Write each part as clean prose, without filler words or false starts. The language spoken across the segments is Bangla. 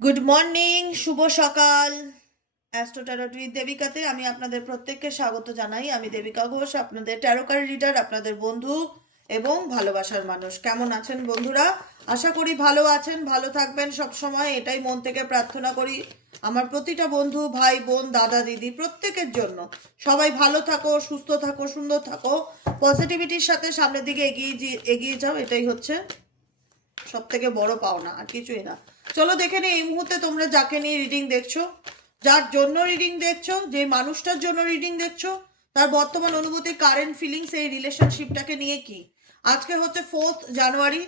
গুড মর্নিং, শুভ সকাল। অ্যাস্ট্রো ট্যারো উইথ দেবিকাতে আমি আপনাদের প্রত্যেককে স্বাগত জানাই। আমি দেবিকা ঘোষ, আপনাদের ট্যারোকার রিডার, আপনাদের বন্ধু এবং ভালোবাসার মানুষ। কেমন আছেন বন্ধুরা? আশা করি ভালো আছেন, ভালো থাকবেন সব সময়, এটাই মন থেকে প্রার্থনা করি আমার প্রতিটা বন্ধু, ভাই, বোন, দাদা, দিদি প্রত্যেকের জন্য। সবাই ভালো থাকো, সুস্থ থাকো, সুন্দর থাকো, পজিটিভিটির সাথে সামনের দিকে এগিয়ে যাও, এটাই হচ্ছে সব থেকে বড় পাওনা, আর কিছুই না। চলো দেখে নিই এই মুহূর্তে তোমরা যাকে নিয়ে রিডিং দেখছো, যার জন্য রিডিং দেখছো, যে মানুষটার জন্য রিডিং দেখছো, তার বর্তমান অনুভূতি, কারেন্ট ফিলিংস এই রিলেশনশিপটাকে নিয়ে কি। আজকে হচ্ছে 4th জানুয়ারি,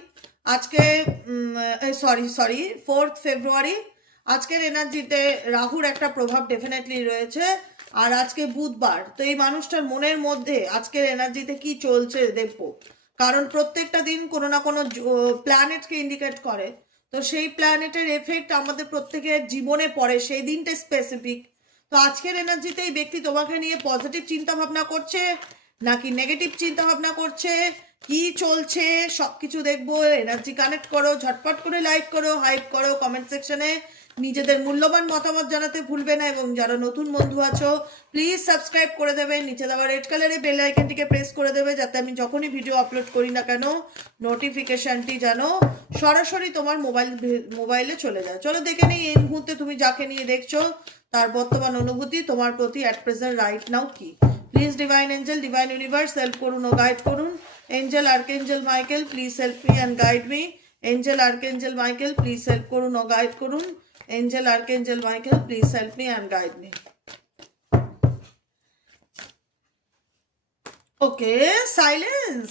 আজকে সরি 4th ফেব্রুয়ারি। আজকের এনার্জিতে রাহুর একটা প্রভাব ডেফিনেটলি রয়েছে। আর আজকে বুধবার, তো এই মানুষটার মনের মধ্যে আজকের এনার্জিতে কি চলছে দেখবো। কারণ প্রত্যেকটা দিন কোনো না কোনো প্ল্যানেটকে ইন্ডিকেট করে, তো সেই প্ল্যানেটের এফেক্ট আমাদের প্রত্যেকের জীবনে পড়ে সেই দিনটা স্পেসিফিক। তো আজকের এনার্জিতে এই ব্যক্তি তোমাকে নিয়ে পজিটিভ চিন্তা ভাবনা করছে নাকি নেগেটিভ চিন্তা ভাবনা করছে, কি চলছে সব কিছু দেখবো। এনার্জি কানেক্ট করো, ঝটপট করে লাইক করো, হাইপ করো, কমেন্ট সেকশনে নিজেদের মূল্যবান মতামত জানাতে ভুলবে না। এবং যারা নতুন বন্ধু আছো প্লিজ সাবস্ক্রাইব করে দেবে, নিচে দেওয়া রেড কালারের বেল আইকনটিকে প্রেস করে দেবে, যাতে আমি যখনই ভিডিও আপলোড করি না কেন নোটিফিকেশনটি যেন সরাসরি তোমার মোবাইলে চলে যায়। চলো দেখে নিই এই মুহূর্তে তুমি যাকে নিয়ে দেখছো তার বর্তমান অনুভূতি তোমার প্রতি অ্যাট প্রেজেন্ট রাইট নাও কি। Please divine angel, divine universe help করুন ও গাইড করুন। Angel archangel Michael please help me and guide me. Angel archangel Michael please help করুন ও গাইড করুন। Angel archangel Michael please help me and guide me. Okay, silence.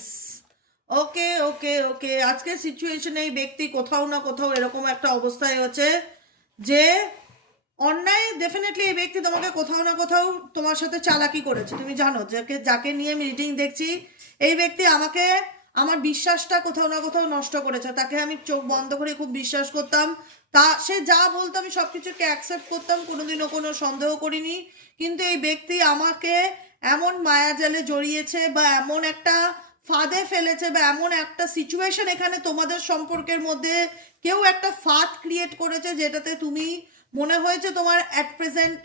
Okay okay okay, আজকের সিচুয়েশনে এই ব্যক্তি কোথাও না কোথাও এরকম একটা অবস্থায় হচ্ছে যে অন্যায়, ডেফিনেটলি এই ব্যক্তি তোমাকে কোথাও না কোথাও তোমার সাথে চালাকি করেছে। তুমি জানো যাকে যাকে নিয়ে আমি রিডিং দেখছি, এই ব্যক্তি আমাকে আমার বিশ্বাসটা কোথাও না কোথাও নষ্ট করেছে। তাকে আমি চোখ বন্ধ করে খুব বিশ্বাস করতাম, তা সে যা বলতো আমি সব কিছুকে অ্যাকসেপ্ট করতাম, কোনোদিনও কোনো সন্দেহ করিনি। কিন্তু এই ব্যক্তি আমাকে এমন মায়াজালে জড়িয়েছে বা এমন একটা ফাঁদে ফেলেছে বা এমন একটা সিচুয়েশন এখানে তোমাদের সম্পর্কের মধ্যে কেউ একটা ফাঁদ ক্রিয়েট করেছে, যেটাতে তুমি মনে হয়েছে তোমার অ্যাট প্রেজেন্ট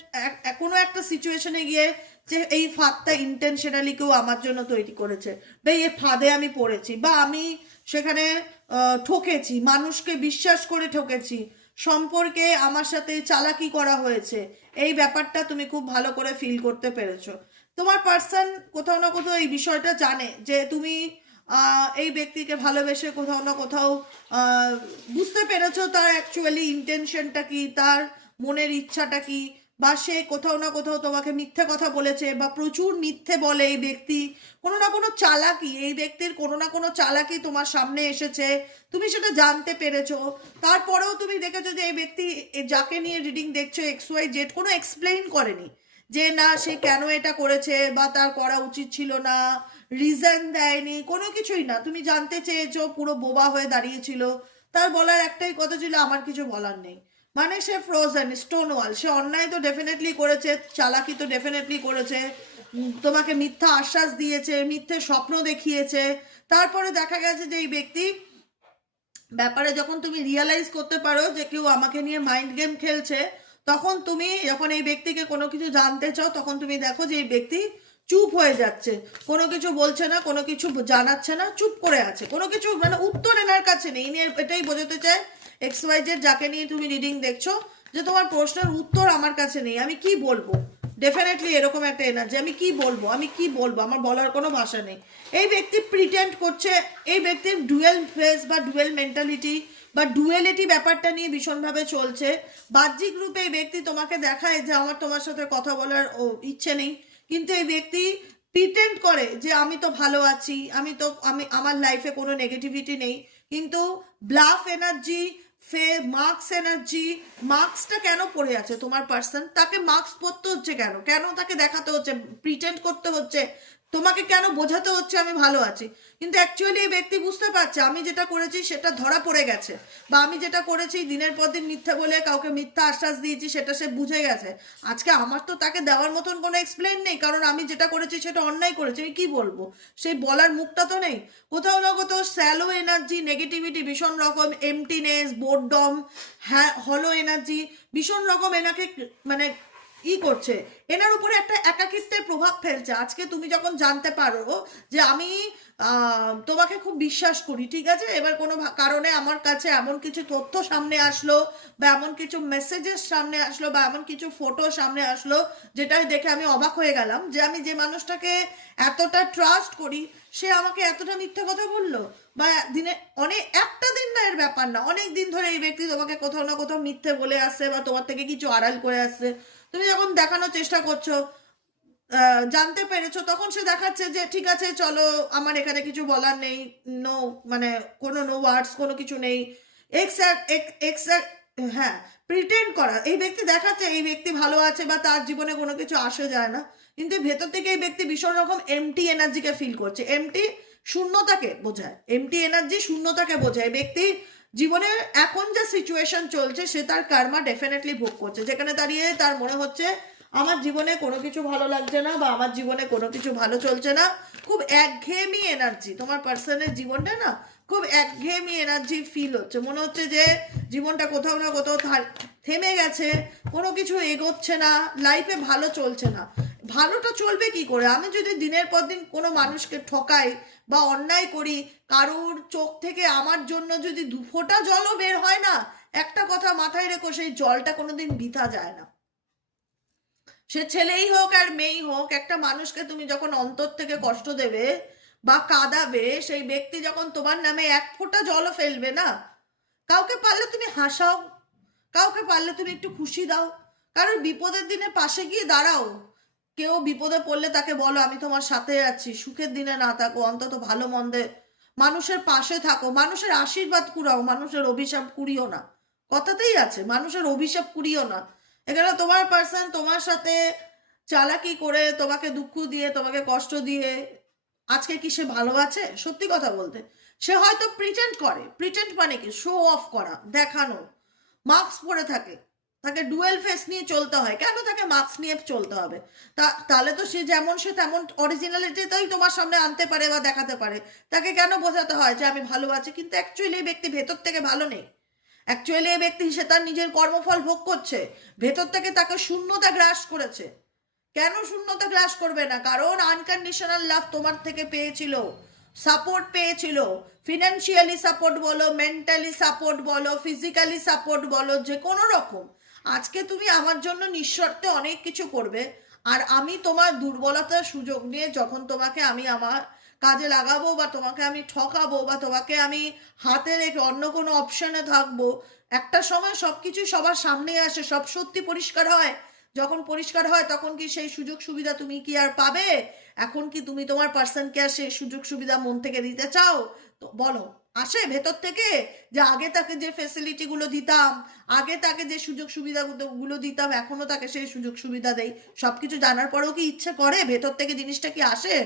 কোনো একটা সিচুয়েশনে গিয়ে যে এই ফাঁদটা ইন্টেনশনালি কেউ আমার জন্য তৈরি করেছে, বা এই ফাঁদে আমি পড়েছি, বা আমি সেখানে ঠকেছি, মানুষকে বিশ্বাস করে ঠকেছি, সম্পর্কে আমার সাথে চালাকি করা হয়েছে। এই ব্যাপারটা তুমি খুব ভালো করে ফিল করতে পেরেছো। তোমার পার্সন কোথাও না কোথাও এই বিষয়টা জানে যে তুমি এই ব্যক্তিকে ভালোবেসে কোথাও না কোথাও বুঝতে পেরেছো তার অ্যাকচুয়ালি ইন্টেনশনটা কি, তার মনের ইচ্ছাটা কি, বা সে কোথাও না কোথাও তোমাকে মিথ্যে কথা বলেছে বা প্রচুর মিথ্যে বলে এই ব্যক্তি। কোনো না কোনো চালাকি, এই ব্যক্তির কোনো না কোনো চালাকি তোমার সামনে এসেছে, তুমি সেটা জানতে পেরেছো। তারপরেও তুমি দেখেছো যে এই ব্যক্তি যাকে নিয়ে রিডিং দেখছো XYZ কোনো এক্সপ্লেইন করেনি যে না সে কেন এটা করেছে বা তার করা উচিত ছিল না, রিজন দেয়নি, কোনো কিছুই না। তুমি জানতে চেয়েছো, পুরো বোবা হয়ে দাঁড়িয়েছিল। তার বলার একটাই কথা ছিল আমার কিছু বলার নেই। মানে সে ফ্রোজেন স্টোন ওয়াল। সে অন্যায় তো ডেফিনেটলি করেছে, চালাকি তো ডেফিনেটলি করেছে, তোমাকে মিথ্যা আশ্বাস দিয়েছে, মিথ্যে স্বপ্ন দেখিয়েছে। তারপরে দেখা গেছে যে এই ব্যক্তি ব্যাপারে যখন তুমি রিয়ালাইজ করতে পারো যে কেউ আমাকে নিয়ে মাইন্ড গেম খেলছে, তখন তুমি যখন এই ব্যক্তিকে কোনো কিছু জানতে চাও, তখন তুমি দেখো যে এই ব্যক্তি চুপ হয়ে যাচ্ছে, কোনো কিছু বলছে না, কোনো কিছু জানাচ্ছে না, চুপ করে আছে, কোনো কিছু মানে উত্তর এনার কাছে নেই। ইনি এটাই বোঝাতে চায় XYZ যাকে নিয়ে তুমি রিডিং দেখছো, যে তোমার প্রশ্নের উত্তর আমার কাছে নেই, আমি কি বলবো। ডেফিনেটলি এরকম একটা এনার্জি, আমি কি বলবো, আমি কি বলবো, আমার বলার কোনো ভাষা নেই। এই ব্যক্তি প্রিটেন্ড করছে, এই ব্যক্তির ডুয়েল ফেস বা ডুয়েল মেন্টালিটি বা ডুয়েলিটি ব্যাপারটা নিয়ে ভীষণভাবে চলছে। বাহ্যিক রূপে এই ব্যক্তি তোমাকে দেখায় যে আমার তোমার সাথে কথা বলার ইচ্ছে নেই, কিন্তু এই ব্যক্তি প্রিটেন্ড করে যে আমি তো ভালো আছি, আমি আমার লাইফে কোনো নেগেটিভিটি নেই। কিন্তু ব্লাফ এনার্জি, মার্কস এনার্জি, মার্কসটা কেন পড়ে আছে তোমার পার্সন, তাকে মার্কস পড়তে হচ্ছে কেন, কেন তাকে দেখাতে হচ্ছে, প্রিটেন্ড করতে হচ্ছে, তোমাকে কেন বোঝাতে হচ্ছে আমি ভালো আছি। কিন্তু অ্যাকচুয়ালি এই ব্যক্তি বুঝতে পারছে আমি যেটা করেছি সেটা ধরা পড়ে গেছে, বা আমি যেটা করেছি দিনের পর দিন মিথ্যা বলে কাউকে মিথ্যা আশ্বাস দিয়েছি সেটা সে বুঝে গেছে। আজকে আমার তো তাকে দেওয়ার মতন কোনো এক্সপ্লেন নেই, কারণ আমি যেটা করেছি সেটা অন্যায় করেছি, আমি কি বলবো, সেই বলার মুখটা তো নেই। কোথাও না কোথাও স্যালো এনার্জি, নেগেটিভিটি, ভীষণ রকম এমটিনেস, বোরডম, হ্যাঁ হলো এনার্জি, ভীষণ রকম এনাকে মানে করছে, এনার উপরে একটা একাকিত্বের প্রভাব ফেলছে। আজকে তুমি যখন জানতে পারো যে আমি তোমাকে খুব বিশ্বাস করি, ঠিক আছে, এবার কোনো কারণে আমার কাছে এমন কিছু তথ্য সামনে আসলো, বা এমন কিছু মেসেজেস সামনে আসলো, বা এমন কিছু ফটো সামনে আসলো, যেটা দেখে আমি অবাক হয়ে গেলাম যে আমি যে মানুষটাকে এতটা ট্রাস্ট করি সে আমাকে এতটা মিথ্যা কথা বললো। বা দিনে অনেক একটা দিন না, এর ব্যাপার না, অনেক দিন ধরে এই ব্যক্তি তোমাকে কোথাও না কোথাও মিথ্যে বলে আসছে বা তোমার থেকে কিছু আড়াল করে আসছে। তুমি যখন দেখানোর চেষ্টা করছো, জানতে পেরেছো, তখন সে দেখাচ্ছে যে ঠিক আছে চলো আমার এখানে কিছু বলার নেই, নো মানে কোনো নো ওয়ার্ডস, কোনো কিছু নেই, এক্সাক্ট, হ্যাঁ, প্রিটেন্ড করা। এই ব্যক্তি দেখাচ্ছে এই ব্যক্তি ভালো আছে বা তার জীবনে কোনো কিছু আসে যায় না, কিন্তু ভেতর থেকে এই ব্যক্তি ভীষণ রকম এমটি এনার্জিকে ফিল করছে। এমটি শূন্যতাকে বোঝায়, এমটি এনার্জি শূন্যতাকে বোঝায়। ব্যক্তি জীবনে এখন যে সিচুয়েশন চলছে সে তার কার্মা ডেফিনেটলি ভোগ করছে, যেখানে দাঁড়িয়ে তার মনে হচ্ছে আমার জীবনে কোনো কিছু ভালো লাগছে না বা আমার জীবনে কোনো কিছু ভালো চলছে না। খুব একঘেয়েমি এনার্জি, তোমার পার্সনের জীবনটা না খুব একঘেয়েমি এনার্জি ফিল হচ্ছে, মনে হচ্ছে যে জীবনটা কোথাও না কোথাও থেমে গেছে, কোনো কিছু এগোচ্ছে না, লাইফে ভালো চলছে না। ভালোটা চলবে কি করে? আমি যদি দিনের পর দিন কোনো মানুষকে ঠকাই বা অন্যায় করি, কারোর চোখ থেকে আমার জন্য যদি দু ফোঁটা জলও বের হয় না, একটা কথা মাথায় রেখো, সেই জলটা কোনোদিন বৃথা যায় না। সে ছেলেই হোক আর মেয়েই হোক, একটা মানুষকে তুমি যখন অন্তর থেকে কষ্ট দেবে বা কাঁদাবে, সেই ব্যক্তি যখন তোমার নামে এক ফোঁটা জলও ফেলবে না, কাউকে পারলে তুমি হাসাও, কাউকে পারলে তুমি একটু খুশি দাও, কারণ বিপদের দিনে পাশে গিয়ে দাঁড়াও। কেউ বিপদে পড়লে তাকে বলো আমি তোমার সাথে আছি, সুখের দিনে না থাকো অন্তত ভালো মন্দে মানুষের পাশে থাকো, মানুষের আশীর্বাদ কুড়াও, মানুষের অভিশাপ কুড়িও না। কথাতেই আছে মানুষের অভিশাপ কুড়িও না। এখানে তোমার পার্সন তোমার সাথে চালাকি করে, তোমাকে দুঃখ দিয়ে, তোমাকে কষ্ট দিয়ে, আজকে কি সে ভালো আছে? সত্যি কথা বলতে সে হয়তো প্রিটেন্ড করে। প্রিটেন্ড মানে কি? শো অফ করা, দেখানো। মাস্ক পরে থাকে, তাকে ডুয়েল ফেস নিয়ে চলতে হয়। কেন তাকে মাস্ক নিয়ে চলতে হবে? তাহলে তো সে যেমন সে তেমন অরিজিনালিটিটাই তোমার সামনে আনতে পারে বা দেখাতে পারে। তাকে কেন বোঝাতে হয় যে আমি ভালো আছি, কিন্তু অ্যাকচুয়ালি এই ব্যক্তি ভেতর থেকে ভালো নেই। অ্যাকচুয়ালি এই ব্যক্তি সে তার নিজের কর্মফল ভোগ করছে, ভেতর থেকে তাকে শূন্যতা গ্রাস করেছে। কেন শূন্যতা গ্রাস করবে না? কারণ আনকন্ডিশনাল লাভ তোমার থেকে পেয়েছিল, সাপোর্ট পেয়েছিল, ফিনান্সিয়ালি সাপোর্ট বলো, মেন্টালি সাপোর্ট বলো, ফিজিক্যালি সাপোর্ট বলো, যে কোনো রকম। আজকে তুমি আমার জন্য নিঃশর্তে অনেক কিছু করবে, আর আমি তোমার দুর্বলতার সুযোগ নিয়ে যখন তোমাকে আমি আমার কাজে লাগাবো বা তোমাকে আমি ঠকাবো বা তোমাকে আমি হাতে রেখে অন্য কোনো অপশানে থাকবো, একটা সময় সব কিছু সবার সামনে আসে, সব সত্যি পরিষ্কার হয়। যখন পরিষ্কার হয় তখন কি সেই সুযোগ সুবিধা তুমি কি আর পাবে? এখন কি তুমি তোমার পার্সনকে আর সেই সুযোগ সুবিধা মন থেকে দিতে চাও? তো বলো, আসে ভেতর থেকে? যে আগে তাকে যে ফেসিলিটিগুলো দিতাম, আগে তাকে যে সুযোগ সুবিধাগুলো দিতাম, এখনো তাকে সেই সুযোগ সুবিধা দেই, সব কিছু জানার পরেও কি ইচ্ছে করে? ভেতর থেকে জিনিসটা কি আসে?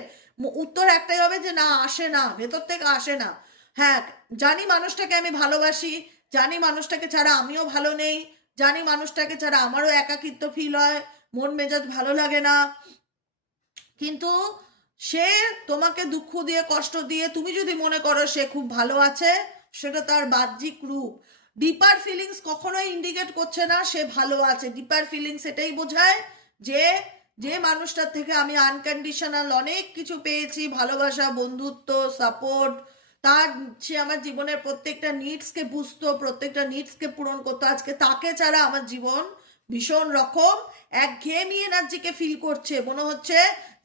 উত্তর একটাই হবে যে না, আসে না, ভেতর থেকে আসে না। হ্যাঁ, জানি মানুষটাকে আমি ভালোবাসি, জানি মানুষটাকে ছাড়া আমিও ভালো নেই, জানি মানুষটাকে ছাড়া আমারও একাকিত্ব ফিল হয়, মন মেজাজ ভালো লাগে না, কিন্তু সে তোমাকে দুঃখ দিয়ে, কষ্ট দিয়ে, তুমি যদি মনে করো সে খুব ভালো আছে, সেটা তার বাহ্যিক রূপ। ডিপার ফিলিংস কখনোই ইন্ডিকেট করছে না সে ভালো আছে। ডিপার ফিলিংস এটাই বোঝায় যে যে মানুষটার থেকে আমি আনকন্ডিশনাল অনেক কিছু পেয়েছি, ভালোবাসা, বন্ধুত্ব, সাপোর্ট, তার সে আমার জীবনের প্রত্যেকটা নিডসকে বুঝতো, প্রত্যেকটা নিডসকে পূরণ করতো, আজকে তাকে ছাড়া আমার জীবন ভীষণ রকম একঘেয়েমি এনার্জিকে ফিল করছে। মনে হচ্ছে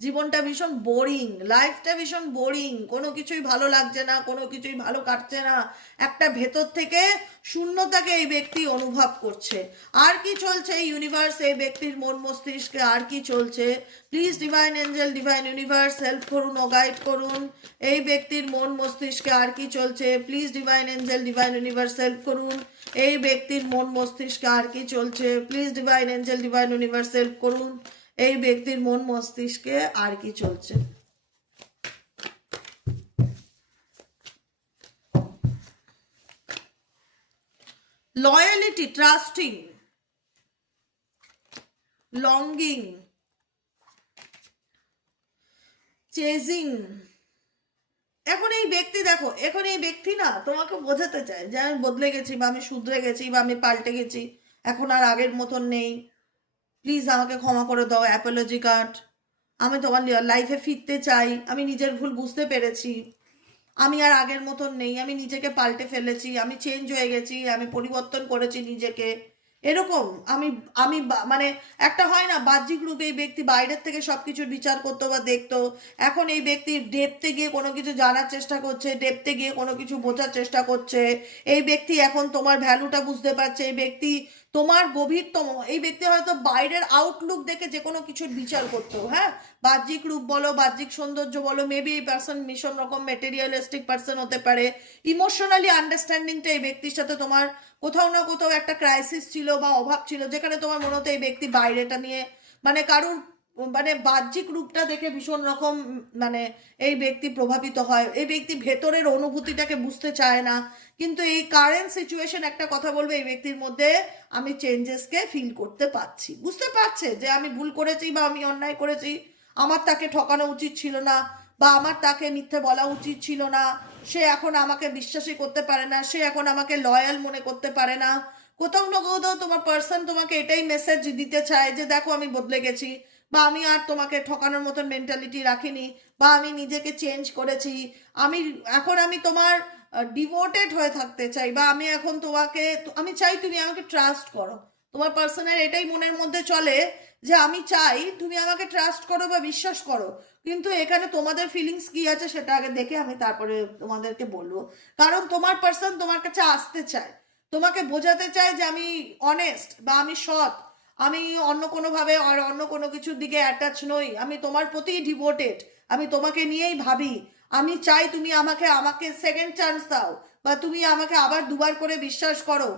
জীবনটা ভীষণ বোরিং, লাইফটা ভীষণ বোরিং, কোনো কিছুই ভালো লাগছে না, কোনো কিছুই ভালো কাটছে না। একটা ভেতর থেকে শূন্যতাকে এই ব্যক্তি অনুভব করছে। আর কি চলছে এই ইউনিভার্স, এই ব্যক্তির মন মস্তিষ্কে আর কি চলছে? Please divine angel, divine universe help করুন ও গাইড করুন। এই ব্যক্তির মন মস্তিষ্কে আর কি চলছে? Please divine angel, divine universe help করুন। এই ব্যক্তির মন মস্তিষ্কে আর কি চলছে? Please divine angel, divine universe help করুন। এই ব্যক্তির মন মস্তিষ্কে আর কি চলছে? লয়ালিটি, ট্রাস্টিং, longing, chasing, এখন এই ব্যক্তি দেখো, এখন এই ব্যক্তি না তোমাকে বোঝাতে চায় যে আমি বদলে গেছি, বা আমি শুধরে গেছি, বা আমি পাল্টে গেছি, এখন আর আগের মতন নেই, প্লিজ আমাকে ক্ষমা করে দাও, অ্যাপোলজি কার্ড, আমি তোমার লাইফে ফিরতে চাই, আমি নিজের ভুল বুঝতে পেরেছি, আমি আর আগের মতন নেই, আমি নিজেকে পাল্টে ফেলেছি, আমি চেঞ্জ হয়ে গেছি, আমি পরিবর্তন করেছি নিজেকে, এরকম আমি আমি মানে একটা হয় না বাহ্যিক রূপে এই ব্যক্তি বাইরের থেকে সবকিছুর বিচার করতো বা দেখতো, এখন এই ব্যক্তি ডেপতে গিয়ে কোনো কিছু জানার চেষ্টা করছে, ডেপতে গিয়ে কোনো কিছু বোঝার চেষ্টা করছে, এই ব্যক্তি এখন তোমার ভ্যালুটা বুঝতে পারছে, এই ব্যক্তি তোমার গভীরতম, এই ব্যক্তি হয়তো বাইরের আউটলুক দেখে যে কোনো কিছুর বিচার করতো, হ্যাঁ, বাহ্যিক রূপ বলো, বাহ্যিক সৌন্দর্য বলো, মেবি এই পার্সন ভীষণ রকম মেটেরিয়ালিস্টিক পার্সন হতে পারে, ইমোশনালি আন্ডারস্ট্যান্ডিংটা এই ব্যক্তির সাথে তোমার কোথাও না কোথাও একটা ক্রাইসিস ছিল বা অভাব ছিল, যেখানে তোমার মনে হতো এই ব্যক্তি বাইরেটা নিয়ে মানে কারুর মানে বাহ্যিক রূপটা দেখে ভীষণ রকম মানে এই ব্যক্তি প্রভাবিত হয়, এই ব্যক্তি ভেতরের অনুভূতিটাকে বুঝতে চায় না, কিন্তু এই কারেন্ট সিচুয়েশন একটা কথা বলবে, এই ব্যক্তির মধ্যে আমি চেঞ্জেসকে ফিল করতে পারছি, বুঝতে পারছে যে আমি ভুল করেছি বা আমি অন্যায় করেছি, আমার তাকে ঠকানো উচিত ছিল না, বা আমার তাকে মিথ্যে বলা উচিত ছিল না, সে এখন আমাকে বিশ্বাসই করতে পারে না, সে এখন আমাকে লয়াল মনে করতে পারে না, কোথাও না কোথাও তোমার পার্সন তোমাকে এটাই মেসেজ দিতে চায় যে দেখো আমি বদলে গেছি, বা আমি আর তোমাকে ঠকানোর মতন মেন্টালিটি রাখিনি, বা আমি নিজেকে চেঞ্জ করেছি, আমি এখন আমি তোমার ডিভোটেড হয়ে থাকতে চাই, বা আমি এখন তোমাকে আমি চাই তুমি আমাকে ট্রাস্ট করো, তোমার পার্সনের এটাই মনের মধ্যে চলে যে আমি চাই তুমি আমাকে ট্রাস্ট করো বা বিশ্বাস করো, কিন্তু এখানে তোমাদের ফিলিংস কি আছে সেটা আগে দেখে আমি তারপরে তোমাদেরকে বলবো, কারণ তোমার পার্সন তোমার কাছে আসতে চায়, তোমাকে বোঝাতে চায় যে আমি অনেস্ট বা আমি সৎ, আমি অন্য কোনোভাবে আর অন্য কোনো কিছুর দিকে অ্যাটাচ নই, আমি তোমার প্রতি ডিভোটেড, আমি তোমাকে নিয়েই ভাবি, আমি চাই তুমি আমাকে আমাকে সেকেন্ড চান্স দাও, বা তুমি আমাকে আবার দুবার করে বিশ্বাস করো,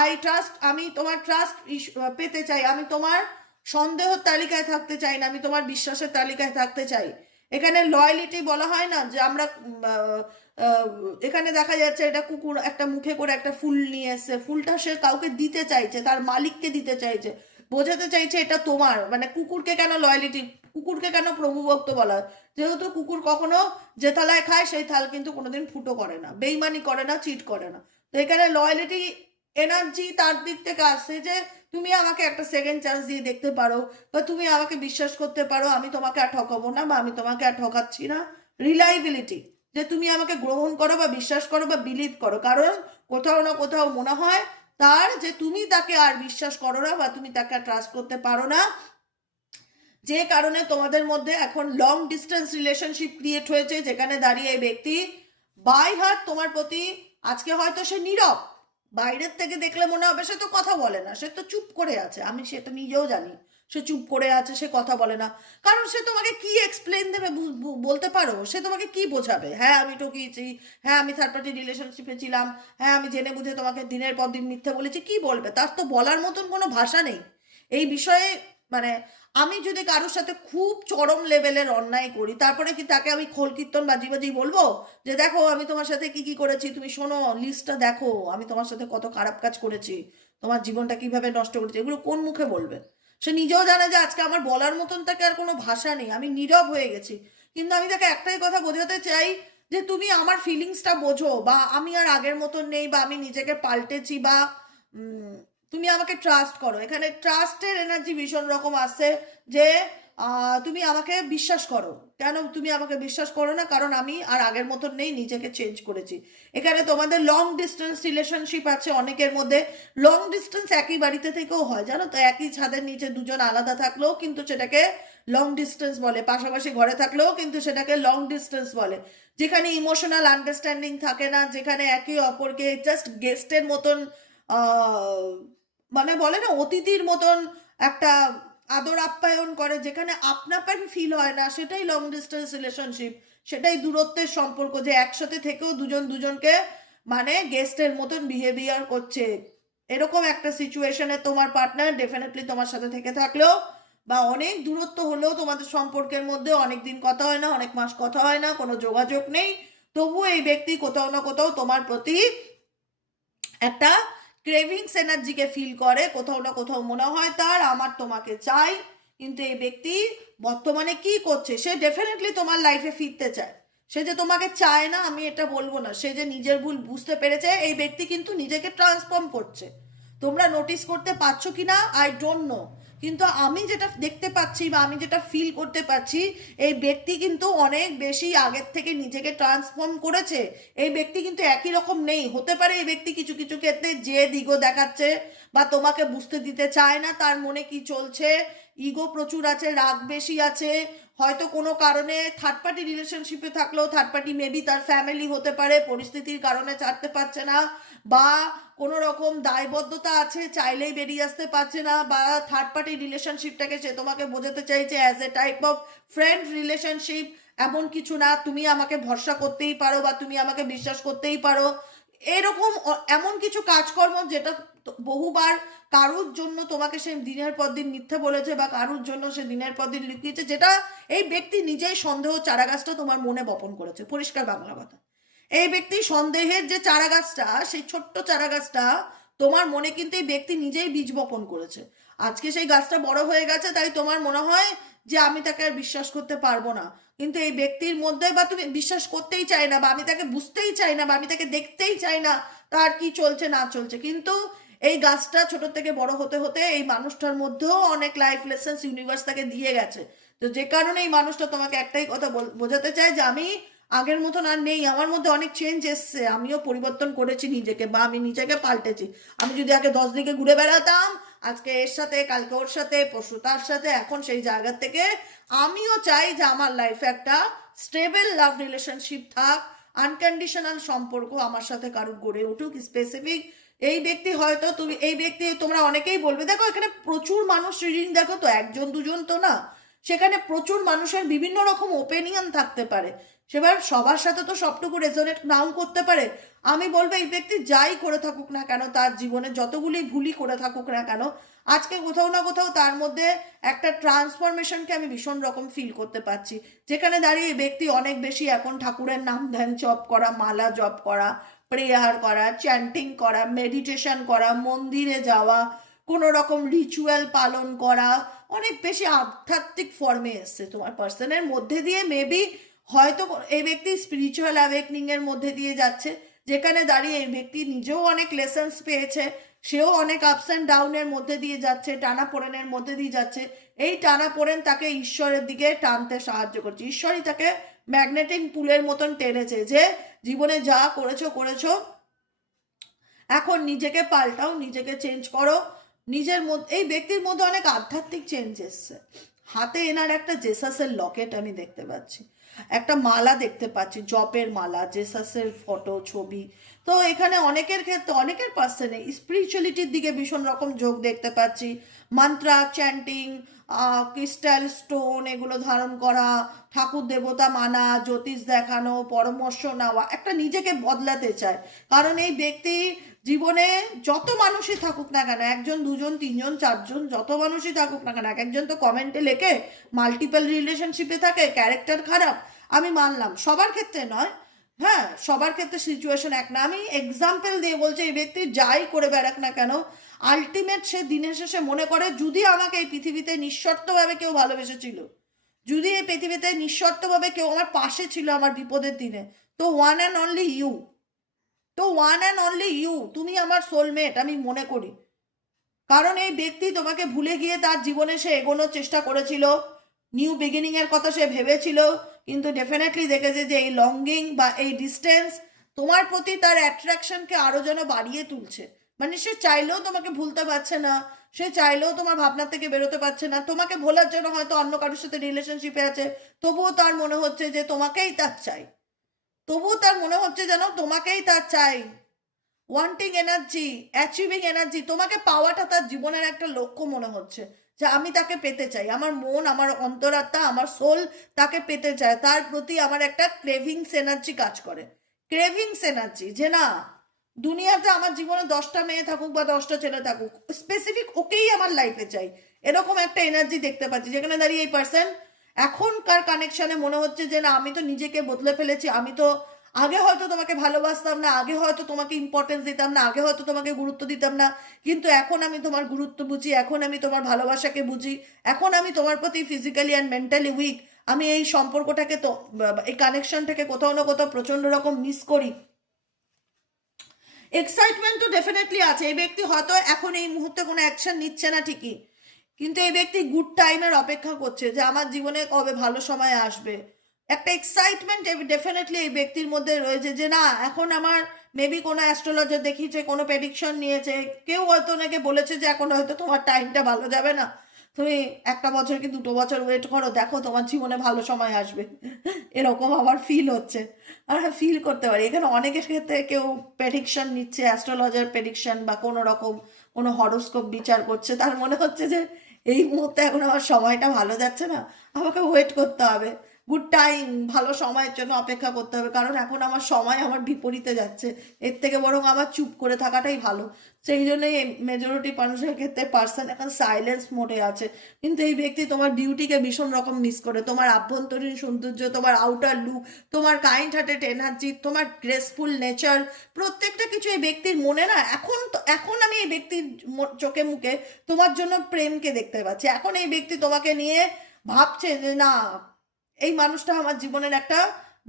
আই ট্রাস্ট, আমি তোমার ট্রাস্ট পেতে চাই, আমি তোমার সন্দেহের তালিকায় থাকতে চাই না, আমি তোমার বিশ্বাসের তালিকায় থাকতে চাই, এখানে লয়ালিটি বলা হয় না যে আমরা আহ, এখানে দেখা যাচ্ছে এটা কুকুর একটা মুখে করে একটা ফুল নিয়ে এসছে, ফুলটা সে কাউকে দিতে চাইছে, তার মালিককে দিতে চাইছে, বোঝাতে চাইছে এটা তোমার, মানে কুকুরকে কেন লয়ালিটি, কুকুরকে কেন প্রভুভক্ত বলা হয়, যেহেতু কুকুর কখনো যে থালায় খায় সেই থাল কিন্তু কোনোদিন ফুটো করে না, বেইমানি করে না, চিট করে না, তো এখানে লয়ালিটি এনার্জি তার দিক থেকে আসছে যে তুমি আমাকে একটা সেকেন্ড চান্স দিয়ে দেখতে পারো, বা তুমি আমাকে বিশ্বাস করতে পারো, আমি তোমাকে আর ঠকাবো না, বা আমি তোমাকে আর ঠকাচ্ছি না, রিলায়েবিলিটি, যে তুমি আমাকে গ্রহণ করো বা বিশ্বাস করো বা বিলিভ করো, কারণ কোথাও না কোথাও মনে হয় তার যে তুমি তাকে আর বিশ্বাস করো না বা তুমি তাকে আর ট্রাস্ট করতে পারো না, যে কারণে তোমাদের মধ্যে এখন লং ডিস্টেন্স রিলেশনশিপ ক্রিয়েট হয়েছে, যেখানে দাঁড়িয়ে এই ব্যক্তি বাই হার্ট তোমার প্রতি, আজকে হয়তো সে নীরব, বাইরের থেকে দেখলে মনে হবে সে তো কথা বলে না, সে তো চুপ করে আছে, আমি সেটা নিজেও জানি, সে চুপ করে আছে, সে কথা বলে না, কারণ সে তোমাকে কি এক্সপ্লেন দেবে, বলতে পারো সে তোমাকে কি বোঝাবে, হ্যাঁ আমি ঠকিয়েছি, হ্যাঁ আমি থার্ড পার্টি রিলেশনশিপে ছিলাম, হ্যাঁ আমি জেনে বুঝে তোমাকে দিনের পর দিন মিথ্যে বলেছি, কি বলবে, তার তো বলার মতন কোনো ভাষা নেই এই বিষয়ে, মানে আমি যদি কারোর সাথে খুব চরম লেভেলের অন্যায় করি, তারপরে কি তাকে আমি খোল কীর্তন বাজি বাজি বলবো যে দেখো আমি তোমার সাথে কি কি করেছি, তুমি শোনো লিস্টটা দেখো, আমি তোমার সাথে কত খারাপ কাজ করেছি, তোমার জীবনটা কিভাবে নষ্ট করেছি, এগুলো কোন মুখে বলবে, সে নিজেও জানে যে আজকে আমার বলার মতন তাকে আর কোনো ভাষা নেই, আমি নীরব হয়ে গেছি, কিন্তু আমি তাকে একটাই কথা বোঝাতে চাই যে তুমি আমার ফিলিংসটা বোঝো, বা আমি আর আগের মতন নেই, বা আমি নিজেকে পাল্টেছি, বা তুমি আমাকে ট্রাস্ট করো, এখানে ট্রাস্টের এনার্জি ভীষণ রকম আসছে, যে তুমি আমাকে বিশ্বাস করো, কেন তুমি আমাকে বিশ্বাস করো না, কারণ আমি আর আগের মতন নেই, নিজেকে চেঞ্জ করেছি, এখানে তোমাদের লং ডিস্টেন্স রিলেশনশিপ আছে অনেকের মধ্যে, লং ডিস্টেন্স একই বাড়িতে থেকেও হয় জানো তো, একই ছাদের নিচে দুজন আলাদা থাকলেও কিন্তু সেটাকে লং ডিস্টেন্স বলে, পাশাপাশি ঘরে থাকলেও কিন্তু সেটাকে লং ডিস্টেন্স বলে, যেখানে ইমোশনাল আন্ডারস্ট্যান্ডিং থাকে না, যেখানে একে অপরকে জাস্ট গেস্টের মতন মানে বলে না অতিথির মতন একটা আদর আপ্যায়ন করে, যেখানে আপনাপন ফিল হয় না, সেটাই লং ডিস্টেন্স রিলেশনশিপ, সেটাই দূরত্বের সম্পর্ক, যে একসাথে থেকেও দুজন দুজনকে মানে গেস্টের মতন বিহেভিয়ার করছে, এরকম একটা সিচুয়েশনে তোমার পার্টনার ডেফিনেটলি তোমার সাথে থেকে থাকলেও, বা অনেক দূরত্ব হলেও তোমাদের সম্পর্কের মধ্যে অনেক দিন কথা হয় না, অনেক মাস কথা হয় না, কোনো যোগাযোগ নেই, তবুও এই ব্যক্তি কোথাও না কোথাও তোমার প্রতি একটা ক্রেভিংস এনার্জিকে ফিল করে, কোথাও না কোথাও মনে হয় তার আমার তোমাকে চাই, কিন্তু এই ব্যক্তি বর্তমানে কি করছে, সে ডেফিনেটলি তোমার লাইফে ফিরতে চায়, সে যে তোমাকে চায় না আমি এটা বলবো না, সে যে নিজের ভুল বুঝতে পেরেছে, এই ব্যক্তি কিন্তু নিজেকে ট্রান্সফর্ম করছে। তোমরা নোটিস করতে পারছো কি না আই ডোন্ট নো, কিন্তু আমি যেটা দেখতে পাচ্ছি বা আমি যেটা ফিল করতে পারছি, এই ব্যক্তি কিন্তু অনেক বেশি আগের থেকে নিজেকে ট্রান্সফর্ম করেছে। এই ব্যক্তি কিন্তু একই রকম নেই। হতে পারে এই ব্যক্তি কিছু কিছু ক্ষেত্রে যে ইগো দেখাচ্ছে বা তোমাকে বুঝতে দিতে চায় না তার মনে কি চলছে, ইগো প্রচুর আছে, রাগ বেশি আছে, হয়তো কোনো কারণে থার্ড পার্টি রিলেশনশিপে থাকলেও থার্ড পার্টি মেবি তার ফ্যামিলি হতে পারে, পরিস্থিতির কারণে ছাড়তে পারছে না, বা কোনো রকম দায়বদ্ধতা আছে চাইলেই বেরিয়ে আসতে পারছে না, বা থার্ড পার্টি রিলেশনশিপটাকে সে তোমাকে বোঝাতে চাইছে as a type of friend relationship, এমন কিছু না, তুমি আমাকে ভরসা করতেই পারো বা তুমি আমাকে বিশ্বাস করতেই পারো, এরকম এমন কিছু কাজকর্ম যেটা বহুবার কারুর জন্য তোমাকে সে দিনের পর দিন মিথ্যে বলেছে বা কারুর জন্য সে দিনের পর দিন লুকিয়েছে, যেটা এই ব্যক্তি নিজেই সন্দেহ চারাগাছটা তোমার মনে বপন করেছে। পরিষ্কার বাংলা কথা, এই ব্যক্তি সন্দেহের যে চারাগাছটা, সেই ছোট্ট চারাগাছটা তোমার মনে কিন্তু এই ব্যক্তি নিজেই বীজ বপন করেছে। আজকে সেই গাছটা বড় হয়ে গেছে, তাই তোমার মনে হয় যে আমি তাকে আর বিশ্বাস করতে পারবো না, কিন্তু এই ব্যক্তির মধ্যে বা তুমি বিশ্বাস করতেই চাই না, বা আমি তাকে বুঝতেই চাই না, বা আমি তাকে দেখতেই চাই না তার কি চলছে না চলছে, কিন্তু এই গাছটা ছোট থেকে বড় হতে হতে এই মানুষটার মধ্যেও অনেক লাইফ লেসেন্স ইউনিভার্স তাকে দিয়ে গেছে। তো যে কারণে এই মানুষটা তোমাকে একটাই কথা বোঝাতে চায় যে আমি আগের মতন আর নেই, আমার মধ্যে অনেক চেঞ্জ এসছে, আমিও পরিবর্তন করেছি নিজেকে বা আমি নিজেকে পাল্টেছি। আমি যদি আগে 10 দিকে ঘুরে বেড়াতাম, আজকে এর সাথে, কালকে ওর সাথে, পরশু তার সাথে, এখন সেই জায়গা থেকে আমিও চাই যে আমার লাইফে একটা স্টেবল লাভ রিলেশনশিপ থাক, আনকন্ডিশনাল সম্পর্ক আমার সাথে কারুর গড়ে উঠুক স্পেসিফিক। এই ব্যক্তি হয়তো তুমি, এই ব্যক্তি তোমরা অনেকেই বলবে, দেখো এখানে প্রচুর মানুষ রিডিং দেখো তো, একজন দুজন তো না, সেখানে প্রচুর মানুষের বিভিন্ন রকম ওপিনিয়ন থাকতে পারে, সেবার সবার সাথে তো সবটুকু রেজোনেট নাও করতে পারে। আমি বলবো এই ব্যক্তি যাই করে থাকুক না কেন, তার জীবনে যতগুলি ভুলই করে থাকুক না কেন, আজকে কোথাও না কোথাও তার মধ্যে একটা ট্রান্সফরমেশনকে আমি ভীষণ রকম ফিল করতে পারছি, যেখানে দাঁড়িয়ে এই ব্যক্তি অনেক বেশি এখন ঠাকুরের নাম ধ্যান জপ করা, মালা জপ করা, প্রেয়ার করা, চ্যান্টিং করা, মেডিটেশন করা, মন্দিরে যাওয়া, কোনো রকম রিচুয়াল পালন করা, অনেক বেশি আধ্যাত্মিক ফর্মে এসছে তোমার পার্সনের মধ্যে দিয়ে। মেবি হয়তো এই ব্যক্তি স্পিরিচুয়াল অ্যাওয়েকনিং এর মধ্যে দিয়ে যাচ্ছে, যেখানে দাঁড়িয়ে এই ব্যক্তি নিজেও অনেক লেসেন্স পেয়েছে, সেও অনেক আপস অ্যান্ড ডাউনের মধ্যে দিয়ে যাচ্ছে, টানা পোড়েনের মধ্যে দিয়ে যাচ্ছে। এই টানা পোড়েন তাকে ঈশ্বরের দিকে টানতে সাহায্য করছে, ঈশ্বরই তাকে ম্যাগনেটিক পুলের মতন টেনেছে যে জীবনে যা করেছো করেছো, এখন নিজেকে পাল্টাও, নিজেকে চেঞ্জ করো নিজের মধ্যে। এই ব্যক্তির মধ্যে অনেক আধ্যাত্মিক চেঞ্জ এসছে। হাতে এনার একটা জেসাসের লকেট আমি দেখতে পাচ্ছি, একটা মালা দেখতে পাচ্ছি, জপের মালা, জেসাসের ফটো ছবি। তো এখানে অনেকের ক্ষেত্রে, অনেকের পার্সনে স্পিরিচুয়ালিটির দিকে ভীষণ রকম যোগ দেখতে পাচ্ছি, মান্ত্রা, চ্যান্টিং, ক্রিস্টাল স্টোন এগুলো ধারণ করা, ঠাকুর দেবতা মানা, জ্যোতিষ দেখানো, পরামর্শ নেওয়া, একটা নিজেকে বদলাতে চায়। কারণ এই ব্যক্তি জীবনে যত মানুষই থাকুক না কেন, একজন দুজন তিনজন চারজন যত মানুষই থাকুক না কেন, এক একজন তো কমেন্টে লেখে মাল্টিপল রিলেশনশিপে থাকে, ক্যারেক্টার খারাপ, আমি মানলাম সবার ক্ষেত্রে নয়, হ্যাঁ সবার ক্ষেত্রে সিচুয়েশন এক না, আমি এক্সাম্পল দিয়ে বলছি এই ব্যক্তি যাই করে বেড়াক না কেন, আলটিমেট সে দিনের শেষে মনে করে যদি আমাকে এই পৃথিবীতে নিঃশর্তভাবে কেউ ভালোবেসেছিল, যদি এই পৃথিবীতে নিঃশর্তভাবে কেউ আমার পাশে ছিল আমার বিপদের দিনে, তো ওয়ান অ্যান্ড অনলি ইউ, তো ওয়ান অ্যান্ড অনলি ইউ, তুমি আমার সোলমেট আমি মনে করি। কারণ এই ব্যক্তি তোমাকে ভুলে গিয়ে তার জীবনে সে এগোনোর চেষ্টা করেছিল, নিউ বিগিনিং এর কথা সে ভেবেছিল, কিন্তু ডেফিনেটলি দেখেছে যে এই লঙ্গিং বা এই ডিস্টেন্স তোমার প্রতি তার অ্যাট্রাকশনকে আরো যেন বাড়িয়ে তুলছে। মানে সে চাইলেও তোমাকে ভুলতে পারছে না, সে চাইলেও তোমার ভাবনা থেকে বেরোতে পারছে না, তোমাকে ভোলার জন্য হয়তো অন্য কারোর সাথে রিলেশনশিপে আছে, তবুও তার মনে হচ্ছে যে তোমাকেই তার চাই, তবুও তার মনে হচ্ছে যেন তোমাকেই তার চাই। ওয়ান্টিং এনার্জি, অ্যাচিভিং এনার্জি, তোমাকে পাওয়াটা তার জীবনের একটা লক্ষ্য মনে হচ্ছে, যে আমি তাকে পেতে চাই, আমার মন, আমার অন্তরাত্মা, আমার সোল তাকে পেতে চায়, তার প্রতি আমার একটা ক্রেভিংস এনার্জি কাজ করে, ক্রেভিংস এনার্জি, যে না দুনিয়াতে আমার জীবনে 10টা মেয়ে থাকুক বা 10টা ছেলে থাকুক, স্পেসিফিক ওকেই আমার লাইফে চাই, এরকম একটা এনার্জি দেখতে পাচ্ছি। যেখানে দাঁড়িয়ে এই পার্সন এখনকার কানেকশনে মনে হচ্ছে যে না আমি তো নিজেকে বদলে ফেলেছি, আমি তো আগে হয়তো তোমাকে ভালোবাসতাম না, আগে হয়তো তোমাকে ইম্পর্টেন্স দিতাম না, আগে হয়তো তোমাকে গুরুত্ব দিতাম না, কিন্তু এখন আমি তোমার গুরুত্ব বুঝি, এখন আমি তোমার ভালোবাসাকে বুঝি, এখন আমি তোমার প্রতি ফিজিক্যালি অ্যান্ড মেন্টালি উইক, আমি এই সম্পর্কটাকে তো এই কানেকশনটাকে কোথাও না কোথাও প্রচণ্ড রকম মিস করি। এক্সাইটমেন্ট তো ডেফিনেটলি আছে। এই ব্যক্তি হয়তো এখন এই মুহূর্তে কোনো অ্যাকশন নিচ্ছে না ঠিকই, কিন্তু এই ব্যক্তি গুড টাইমের অপেক্ষা করছে যে আমার জীবনে কবে ভালো সময় আসবে। একটা এক্সাইটমেন্ট ডেফিনেটলি এই ব্যক্তির মধ্যে রয়েছে যে না, এখন আমার মেবি কোনো অ্যাস্ট্রোলজার দেখিয়েছে, কোনো প্রেডিকশন নিয়েছে, কেউ হয়তো ওনাকে বলেছে যে এখন হয়তো তোমার টাইমটা ভালো যাবে না, তুমি 1 বছর কি 2 বছর ওয়েট করো, দেখো তোমার জীবনে ভালো সময় আসবে। এরকম আমার ফিল হচ্ছে। আর ফিল করতে পারি এখানে অনেকের ক্ষেত্রে কেউ প্রেডিকশন নিচ্ছে, অ্যাস্ট্রোলজার প্রেডিকশন বা কোনো রকম কোনো হরোস্কোপ বিচার করছে, তার মনে হচ্ছে যে এই মুহূর্তে এখন আমার সময়টা ভালো যাচ্ছে না, আমাকে ওয়েট করতে হবে, গুড টাইম, ভালো সময়ের জন্য অপেক্ষা করতে হবে, কারণ এখন আমার সময় আমার বিপরীতে যাচ্ছে, এর থেকে বরং আমার চুপ করে থাকাটাই ভালো। সেই জন্যই মেজরিটি মানুষের ক্ষেত্রে পার্সন এখন সাইলেন্স মোডে আছে। কিন্তু এই ব্যক্তি তোমার ডিউটিকে ভীষণ রকম মিস করে, তোমার আভ্যন্তরীণ সৌন্দর্য, তোমার আউটার লুক, তোমার কাইন্ড হার্টেড এনার্জি, তোমার গ্রেসফুল নেচার, প্রত্যেকটা কিছু এই ব্যক্তির মনে না এখন আমি এই ব্যক্তির চোখে মুখে তোমার জন্য প্রেমকে দেখতে পাচ্ছি। এখন এই ব্যক্তি তোমাকে নিয়ে ভাবছে যে না, এই মানুষটা আমার জীবনের একটা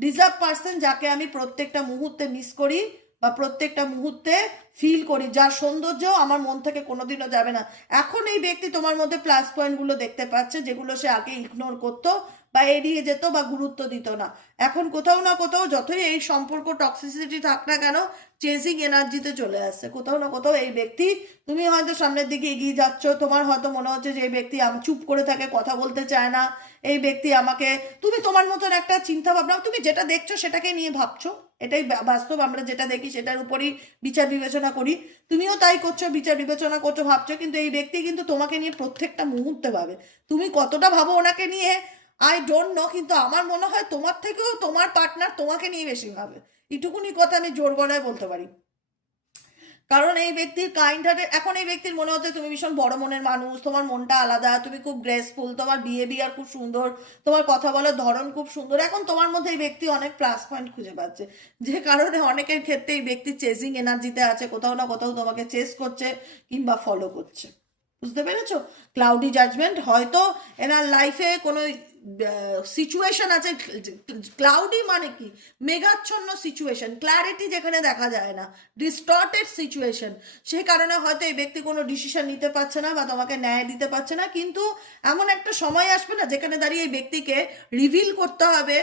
ডিজার্ভ পার্সন, যাকে আমি প্রত্যেকটা মুহূর্তে মিস করি বা প্রত্যেকটা মুহূর্তে ফিল করি, যার সৌন্দর্য আমার মন থেকে কোনোদিনও যাবে না। এখন এই ব্যক্তি তোমার মধ্যে প্লাস পয়েন্টগুলো দেখতে পাচ্ছে, যেগুলো সে আগে ইগনোর করতো বা এড়িয়ে যেত বা গুরুত্ব দিত না। এখন কোথাও না কোথাও যতই এই সম্পর্ক টক্সিসিটি থাক না কেন, চেজিং এনার্জিতে চলে আসছে কোথাও না কোথাও। এই ব্যক্তি, তুমি হয়তো সামনের দিকে এগিয়ে যাচ্ছ, তোমার হয়তো মনে হচ্ছে যে এই ব্যক্তি চুপ করে থাকে, কথা বলতে চায় না, এই ব্যক্তি আমাকে, তুমি তোমার মতন একটা চিন্তা ভাবনা, তুমি যেটা দেখছো সেটাকে নিয়ে ভাবছো, এটাই বাস্তব, আমরা যেটা দেখি সেটার উপরই বিচার বিবেচনা করি, তুমিও তাই করছো, বিচার বিবেচনা করছো, ভাবছো, কিন্তু এই ব্যক্তি কিন্তু তোমাকে নিয়ে প্রত্যেকটা মুহূর্তে ভাবে। তুমি কতটা ভাবো ওনাকে নিয়ে আই ডোন্ট নো, কিন্তু আমার মনে হয় তোমার থেকেও তোমার পার্টনার তোমাকে নিয়ে বেশি ভাবে, এটুকুনি কথা আমি জোর গলায় বলতে পারি। কারণ এই ব্যক্তির কাইন্ড হার্টেড, এখন এই ব্যক্তির মনে হচ্ছে তুমি ভীষণ বড় মনের মানুষ, তোমার মনটা আলাদা, তুমি খুব গ্রেসফুল, তোমার বিহেভিয়ার খুব সুন্দর, তোমার কথা বলার ধরন খুব সুন্দর। এখন তোমার মধ্যে এই ব্যক্তি অনেক প্লাস পয়েন্ট খুঁজে পাচ্ছে, যে কারণে অনেকের ক্ষেত্রে এই ব্যক্তি চেজিং এনার্জিতে আছে, কোথাও না কোথাও তোমাকে চেস করছে কিংবা ফলো করছে। বুঝতে পেরেছো? ক্লাউডি জাজমেন্ট, হয়তো এনার লাইফে কোনো সিচুয়েশন আছে। ক্লাউডি মানে কি? মেঘাচ্ছন্ন সিচুয়েশন, ক্ল্যারিটি যেখানে দেখা যায় না, ডিস্টর্টেড সিচুয়েশন, সেই কারণে হয়তো এই ব্যক্তি কোনো ডিসিশন নিতে পারছে না বা তোমাকে ন্যায় দিতে পারছে না। কিন্তু এমন একটা সময় আসবে না যেখানে দাঁড়িয়ে এই ব্যক্তিকে রিভিল করতে হবে,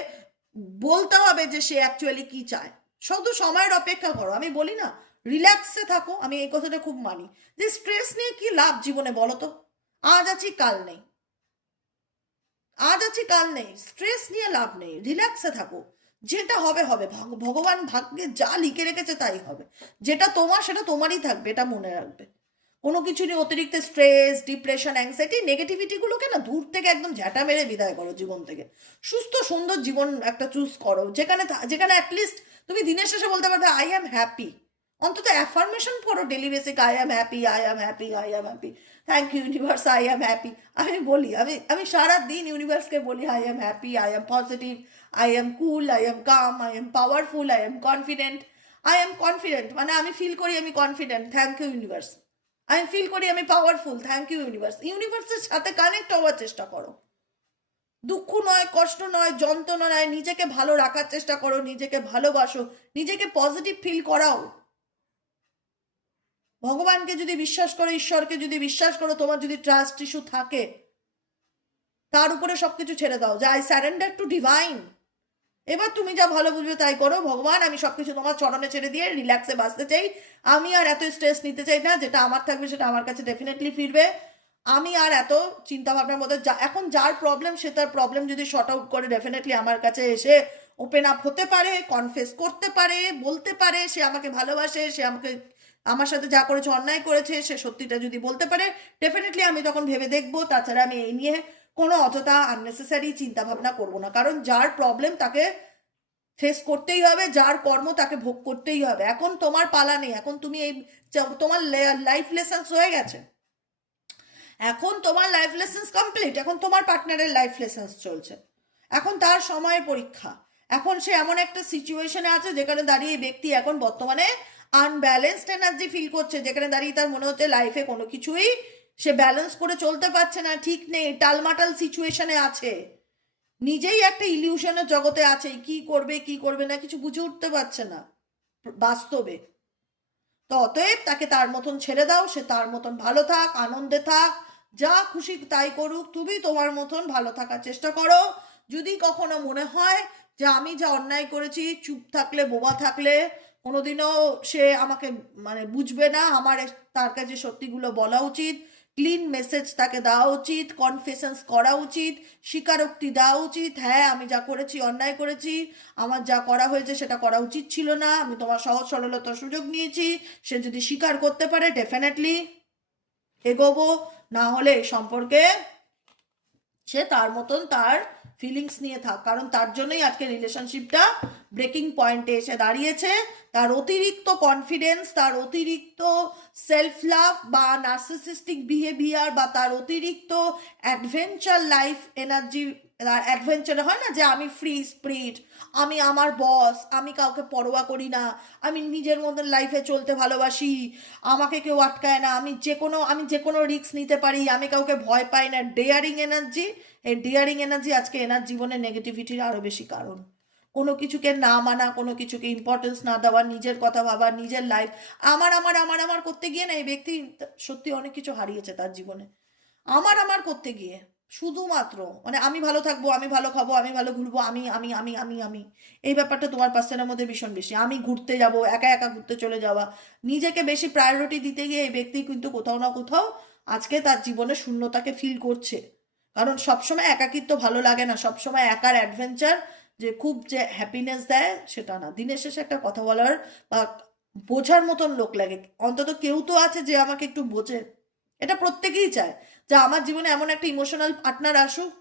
বলতে হবে যে সে অ্যাকচুয়ালি কি চায়। শুধু সময়ের অপেক্ষা করো, আমি বলি না রিল্যাক্সে থাকো, আমি এই কথাটা খুব মানি, যে স্ট্রেস নিয়ে কি লাভ জীবনে বলো তো? আজ আছি কাল নেই, আজ আছি কাল নেই, স্ট্রেস নিয়ে লাভ নেই, রিল্যাক্সে থাকো, যেটা হবে হবে, ভগবান ভাগ্যে যা লিখে রেখেছে তাই হবে, যেটা তোমার সেটা তোমারই থাকবে, এটা মনে রাখবে। কোনো কিছু নিয়ে অতিরিক্ত স্ট্রেস, ডিপ্রেশন, অ্যাংজাইটি, নেগেটিভিটিগুলোকে না দূর থেকে একদম ঝাঁটা মেরে বিদায় করো জীবন থেকে। সুস্থ সুন্দর জীবন একটা চুজ করো, যেখানে যেখানে অ্যাটলিস্ট তুমি দিনের শেষে বলতে পারবে আই অ্যাম হ্যাপি। অন্তত অ্যাফার্মেশন করো daily basic, I am happy, I am happy, I am happy, thank you universe, I am happy. আমি বলি, আমি সারা দিন ইউনিভার্সকে বলি I am happy, I am positive, I am cool, I am calm, I am powerful, I am confident. I am confident মানে আমি ফিল করি আমি কনফিডেন্ট, থ্যাংক ইউ ইউনিভার্স। আমি ফিল করি আমি পাওয়ারফুল, থ্যাংক ইউ ইউনিভার্স। ইউনিভার্সের সাথে কানেক্ট হওয়ার চেষ্টা করো, দুঃখ নয়, কষ্ট নয়, যন্ত্রণা নয়, নিজেকে ভালো রাখার চেষ্টা করো, নিজেকে ভালোবাসো, নিজেকে পজিটিভ ফিল করাও। ভগবানকে যদি বিশ্বাস করো, ঈশ্বরকে যদি বিশ্বাস করো, তোমার যদি ট্রাস্ট ইস্যু থাকে, তার উপরে সবকিছু ছেড়ে দাও, যে আই স্যারেন্ডার টু ডিভাইন। এবার তুমি যা ভালো বুঝবে তাই করো, ভগবান আমি সবকিছু তোমার চরণে ছেড়ে দিয়ে রিল্যাক্সে বাঁচতে চাই, আমি আর এত স্ট্রেস নিতে চাই না, যেটা আমার থাকবে সেটা আমার কাছে ডেফিনেটলি ফিরবে, আমি আর এত চিন্তা ভাবনার মধ্যে এখন যার প্রবলেম, সে তার প্রবলেম যদি শর্ট আউট করে ডেফিনেটলি আমার কাছে এসে ওপেন আপ হতে পারে, কনফেস করতে পারে, বলতে পারে সে আমাকে ভালোবাসে, সে আমাকে আমার সাথে যা করেছে অন্যায় করেছে, সে সত্যিটা যদি বলতে পারে, ডেফিনেটলি আমি তখন ভেবে দেখবো। তাছাড়া আমি এই নিয়ে কোনো অযথা আননেসেসারি চিন্তা ভাবনা করবো না, কারণ যার প্রবলেম তাকে ফেস করতেই হবে, যার কর্ম তাকে ভোগ করতেই হবে। এখন তোমার পালা নেই, এখন তুমি এই তোমার লাইফ লেসন্স হয়ে গেছে, এখন তোমার লাইফ লেসন্স কমপ্লিট, এখন তোমার পার্টনারের লাইফ লেসন্স চলছে, এখন তার সময়ের পরীক্ষা। এখন সে এমন একটা সিচুয়েশনে আছে যেখানে দাঁড়িয়ে ব্যক্তি এখন বর্তমানে আনব্যালেন্সড এনার্জি ফিল করছে, যেখানে দাঁড়িয়ে তার মনে হচ্ছে লাইফে কোনো কিছুই সে ব্যালেন্স করে চলতে পারছে না, ঠিক নেই, টালমাটাল সিচুয়েশনে আছে। নিজেই একটা ইলিউশনের জগতে আছে, কি করবে কি করবে না কিছু বুঝে উঠতে পারছে না বাস্তবে। তো অতএব তাকে তার মতন ছেড়ে দাও, সে তার মতন ভালো থাক, আনন্দে থাক, যা খুশি তাই করুক, তুমি তোমার মতন ভালো থাকার চেষ্টা করো। যদি কখনো মনে হয় যে আমি যা অন্যায় করেছি, চুপ থাকলে বোবা থাকলে কোনোদিনও সে আমাকে মানে বুঝবে না, আমার তার কাছে সত্যিগুলো বলা উচিত, ক্লিন মেসেজ তাকে দেওয়া উচিত, কনফেশনস করা উচিত, স্বীকারোক্তি দেওয়া উচিত, হ্যাঁ আমি যা করেছি অন্যায় করেছি, আমার যা করা হয়েছে সেটা করা উচিত ছিল না, আমি তোমার সহজ সরলতার সুযোগ নিয়েছি। সে যদি স্বীকার করতে পারে ডেফিনেটলি এগোবো, না হলে এই সম্পর্কে সে তার মতন তার ফিলিংস নিয়ে থাক, কারণ তার জন্যই আজকে রিলেশনশিপটা ব্রেকিং পয়েন্টে এসে দাঁড়িয়েছে। তার অতিরিক্ত কনফিডেন্স, তার অতিরিক্ত সেলফ লাভ বা নার্সিসিস্টিক বিহেভিয়ার, বা তার অতিরিক্ত অ্যাডভেঞ্চার লাইফ এনার্জি, অ্যাডভেঞ্চার হয় না যে আমি ফ্রি স্পিরিট, আমি আমার বস, আমি কাউকে পরোয়া করি না, আমি নিজের মতন লাইফে চলতে ভালোবাসি, আমাকে কেউ আটকায় না, আমি যে কোনো রিস্ক নিতে পারি, আমি কাউকে ভয় পাই না, ডেয়ারিং এনার্জি। এই ডেয়ারিং এনার্জি আজকে এনার জীবনে নেগেটিভিটির আরও বেশি কারণ। কোনো কিছুকে না মানা, কোনো কিছুকে ইম্পর্টেন্স না দেওয়া, নিজের কথা ভাবা, নিজের লাইফ আমার আমার আমার আমার করতে গিয়ে না এই ব্যক্তি সত্যি অনেক কিছু হারিয়েছে তার জীবনে। আমার আমার করতে গিয়ে শুধুমাত্র মানে আমি ভালো থাকবো, আমি ভালো খাবো, আমি ভালো ঘুরবো, আমি এই ব্যাপারটা তোমার পার্সনের মধ্যে ভীষণ বেশি। আমি ঘুরতে যাব, একা একা ঘুরতে চলে যাওয়া, নিজেকে বেশি প্রায়োরিটি দিতে গিয়ে এই ব্যক্তি কিন্তু কোথাও না কোথাও আজকে তার জীবনে শূন্যতাকে ফিল করছে। কারণ সবসময় একাকিত্ব ভালো লাগে না, সবসময় একার অ্যাডভেঞ্চার যে খুব যে হ্যাপিনেস দেয় সেটা না। দিনের শেষে একটা কথা বলার বা বোঝার মতন লোক লাগে, অন্তত কেউ তো আছে যে আমাকে একটু বোঝে। এটা প্রত্যেকেই চায় যে আমার জীবনে এমন একটা ইমোশনাল পার্টনার আসুক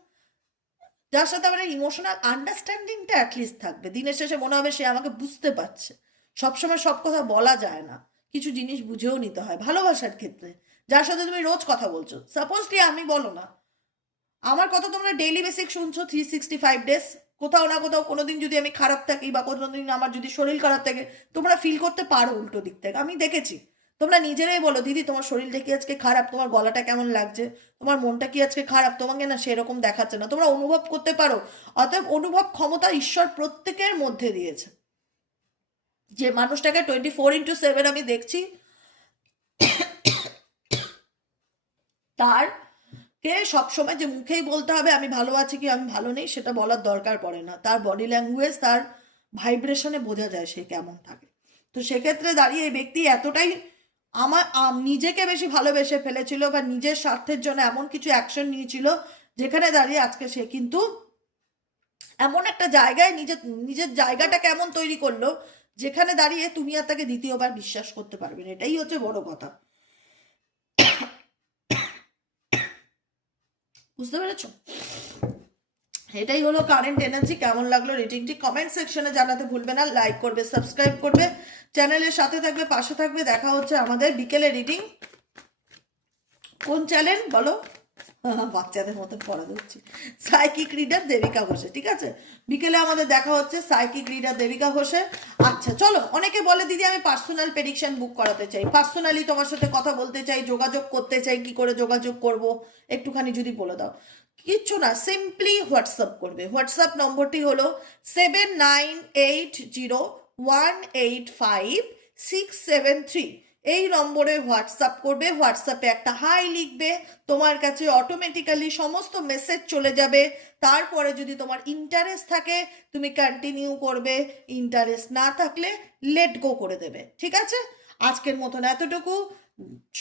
যার সাথে আমার ইমোশনাল আন্ডারস্ট্যান্ডিংটা অ্যাটলিস্ট থাকবে। দিনের শেষে মনে হবে সে আমাকে বুঝতে পারছে। সবসময় সব কথা বলা যায় না, কিছু জিনিস বুঝেও নিতে হয় ভালোবাসার ক্ষেত্রে। যার সাথে তুমি রোজ কথা বলছো, সাপোজলি আমি বলো না আমার কথা তোমরা ডেইলি বেসিক শুনছো 365 ডেজ, কোথাও না কোথাও কোনোদিন যদি আমি খারাপ থাকি বা কোনোদিন আমার যদি শরীর খারাপ থাকে তোমরা ফিল করতে পারো উল্টো দিক থেকে, আমি দেখেছি। তোমরা নিজেরাই বলো দিদি তোমার শরীরটা কি আজকে খারাপ, তোমার গলাটা কেমন লাগছে, তোমার মনটা কি আজকে খারাপ, তোমাকে না সেরকম দেখাচ্ছে না, তোমরা অনুভব করতে পারো। অতএব অনুভব ক্ষমতা ঈশ্বর প্রত্যেকের মধ্যে দিয়েছে। যে মানুষটাকে 24x7 আমি দেখছি, তার কে সবসময় যে মুখেই বলতে হবে আমি ভালো আছি কি আমি ভালো নেই সেটা বলার দরকার পড়ে না, তার বডি ল্যাঙ্গুয়েজ, তার ভাইব্রেশনে বোঝা যায় সে কেমন থাকে। তো সেক্ষেত্রে দাঁড়িয়ে এই ব্যক্তি এতটাই নিজেকে বেশি ভালোবেসে ফেলেছিল বা নিজের স্বার্থের জন্য এমন কিছু অ্যাকশন নিয়েছিল যেখানে দাঁড়িয়ে আজকে সে কিন্তু এমন একটা জায়গায় নিজের নিজের জায়গাটা কেমন তৈরি করলো যেখানে দাঁড়িয়ে তুমি আর তাকে দ্বিতীয়বার বিশ্বাস করতে পারবে না। এটাই হচ্ছে বড় কথা, বুঝতে পেরেছ? এটাই হলো কারেন্ট এনার্জি। কেমন লাগলো রিডিংটি কমেন্ট সেকশনে জানাতে ভুলবে না, লাইক করবে, সাবস্ক্রাইব করবে, চ্যানেলের সাথে থাকবে, পাশে থাকবে। দেখা হচ্ছে আমাদের বিকেলে রিডিং। কোন চ্যানেল বলো? বাচ্চাদের মতো পড়া দিচ্ছি, সাইকিক রিডার দেবিকা ঘোষে, ঠিক আছে? বিকেলে আমাদের দেখা হচ্ছে সাইকিক রিডার দেবিকা ঘোষে। আচ্ছা চলো, অনেকে বলে দিদি আমি পার্সোনাল প্রেডিকশন বুক করাতে চাই, পার্সোনালি তোমার সাথে কথা বলতে চাই, যোগাযোগ করতে চাই, কি করে যোগাযোগ করব একটুখানি যদি বলে দাও। কিচ্ছু না, সিম্পলি হোয়াটসঅ্যাপ করবে। হোয়াটসঅ্যাপ নম্বরটি হলো 7980185673। এই নম্বরে হোয়াটসঅ্যাপ করবে, হোয়াটসঅ্যাপে একটা হাই লিখবে, তোমার কাছে অটোমেটিক্যালি সমস্ত মেসেজ চলে যাবে। তারপরে যদি তোমার ইন্টারেস্ট থাকে তুমি কন্টিনিউ করবে, ইন্টারেস্ট না থাকলে লেট গো করে দেবে, ঠিক আছে? আজকের মতন এতটুকু।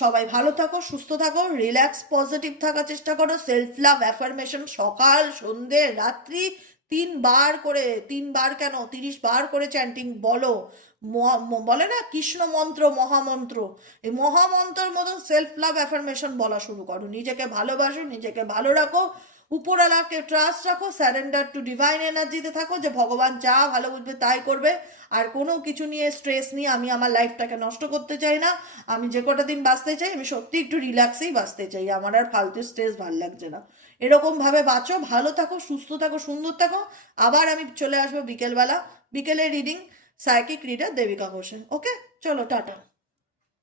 সবাই ভালো থাকো, সুস্থ থাকো, রিল্যাক্স, পজিটিভ থাকার চেষ্টা করো। সেলফ লাভ অ্যাফার্মেশন সকাল সন্ধে রাত্রি 3 বার করে, 3 বার কেন 30 বার করে চ্যান্টিং বলো। বলে না কৃষ্ণ মন্ত্র মহামন্ত্র, এই মহামন্ত্রের মতন সেলফ লাভ অ্যাফার্মেশন বলা শুরু করো। নিজেকে ভালোবাসো, নিজেকে ভালো রাখো, উপরওয়ালাকে ট্রাস্ট রাখো, স্যারেন্ডার টু ডিভাইন এনার্জিতে থাকো যে ভগবান যা ভালো বুঝবে তাই করবে। আর কোনো কিছু নিয়ে স্ট্রেস নিয়ে আমি আমার লাইফটাকে নষ্ট করতে চাই না। আমি যে কটা দিন বাঁচতে চাই আমি সত্যি একটু রিল্যাক্সেই বাঁচতে চাই, আমার আর ফালতু স্ট্রেস ভাল লাগছে না। এরকমভাবে বাঁচো, ভালো থাকো, সুস্থ থাকো, সুন্দর থাকো। আবার আমি চলে আসবো বিকেলবেলা, বিকেলে রিডিং সাইকিক রিডার দেবিকা ঘোষে। ওকে, চলো টাটা।